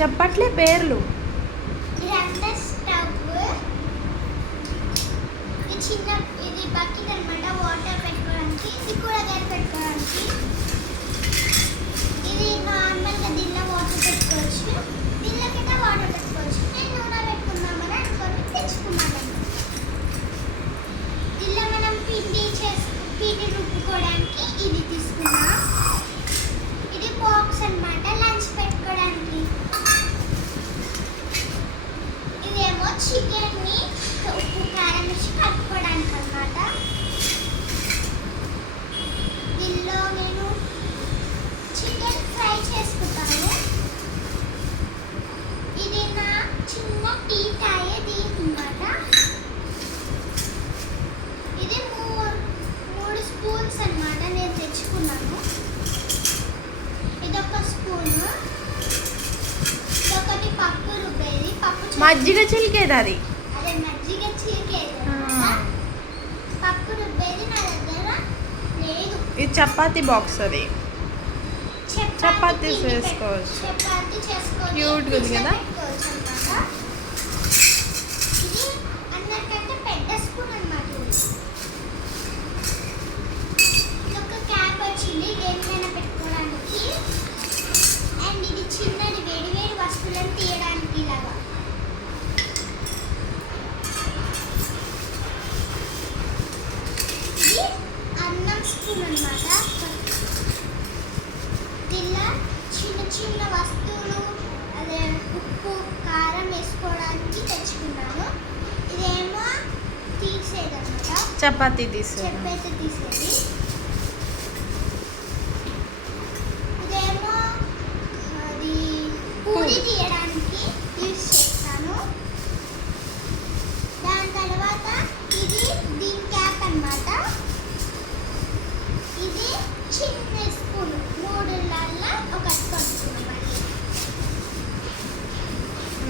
చెప్పట్లే పేర్లు. ఇదంతా స్టవ్. ఇది చిన్న ఇది బకెట్ అన్నమాట, వాటర్ పెట్టుకోవడానికి. ఇది కూరగాయలు పెట్టుకోవడానికి. ఇది నార్మల్గా దీనిలో వాటర్ పెట్టుకోవచ్చు, దీనిలో కింద వాటర్ పెట్టుకోవచ్చు. నేను నూనె పెట్టుకుందామని అనుకొని తెచ్చుకున్నాను. దీనిలో మనం పిండి రుబ్బుకోవడానికి ఇది తీసుకున్నా. ఇది బాక్స్ అన్నమాట, లంచ్ పెట్టుకోవడానికి. ఇదేమో చికెన్ని ఉప్పు కారం వేసి కలుపుకోవడానికి అన్నమాట. దీనిలో నేను చికెన్ ఫ్రై చేసుకుంటాను. ఇది నా చిన్న టీ తాగేది అన్నమాట. ఇది మూడు స్పూన్స్ అన్నమాట నేను తెచ్చుకున్నాను. ఇదొక స్పూను, ఇదొకటి పప్పు రుబ్బేది, మజ్జిగ చిలికేది అది. అదే మజ్జిగ చిలికేది. పప్పు రుబ్బేది నా దగ్గర లేదు. ఇది చపాతీ బాక్స్ అది. చపాతీ చేసుకోవచ్చు. చపాతీ చేసుకోవచ్చు. క్యూట్గా ఉంది కదా. ఇది అందరికంటే పెద్ద స్పూన్ అన్నమాట. ఇది ఒక క్యాప్ వచ్చింది దేనికైనా పెట్టుకోవడానికి. అండ్ ఇది చిన్నది వేడి వేడి వస్తువులను తీయడానికి ఇలాగా. ఇది అన్నం స్పూన్ అన్నమాట. దీనిలో చిన్న చిన్న వస్తువులు, అదే ఉప్పు కారం వేసుకోవడానికి తెచ్చుకున్నాను. ఇదేమో తీసేది అన్నమాట, చపాతీ తీసేది. చెప్పైతే తీసేది. ఇదేమో అది పూరి తీయడానికి యూజ్ చేస్తాను. దాని తర్వాత ఇది దీని క్యాప్ అన్నమాట. ఇది చిన్న స్పూన్, మూడులల్లో ఒకటి కొనుక్కున్నాం.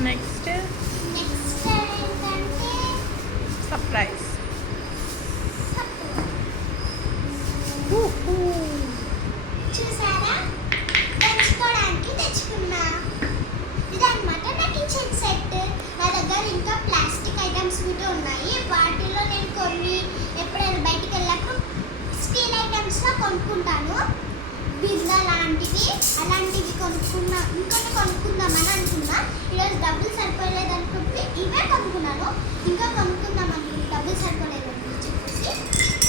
నెక్స్ట్ ఏంటంటే సర్ప్రైజ్. చూసారా, పెంచుకోవడానికి తెచ్చుకున్నా. ఇదన్నమాట నా కిచెన్ సెట్. నా దగ్గర ఇంకా ప్లాస్టిక్ ఐటమ్స్ కూడా ఉన్నాయి. వాటిలో నేను కొన్ని ఎప్పుడైనా బయటికి వెళ్ళాక స్టీల్ ఐటమ్స్లో కొనుక్కుంటాను. బిర్లా లాంటివి అలాంటివి ఇంకొన్ని కొనుక్కుందామని అనుకున్నా. ఈరోజు డబ్బులు సరిపోలేదు అనుకుంటే ఇవే కొనుక్కున్నాను. ఇంకా కొనుక్కుందామని డబ్బులు సరిపోలేదు.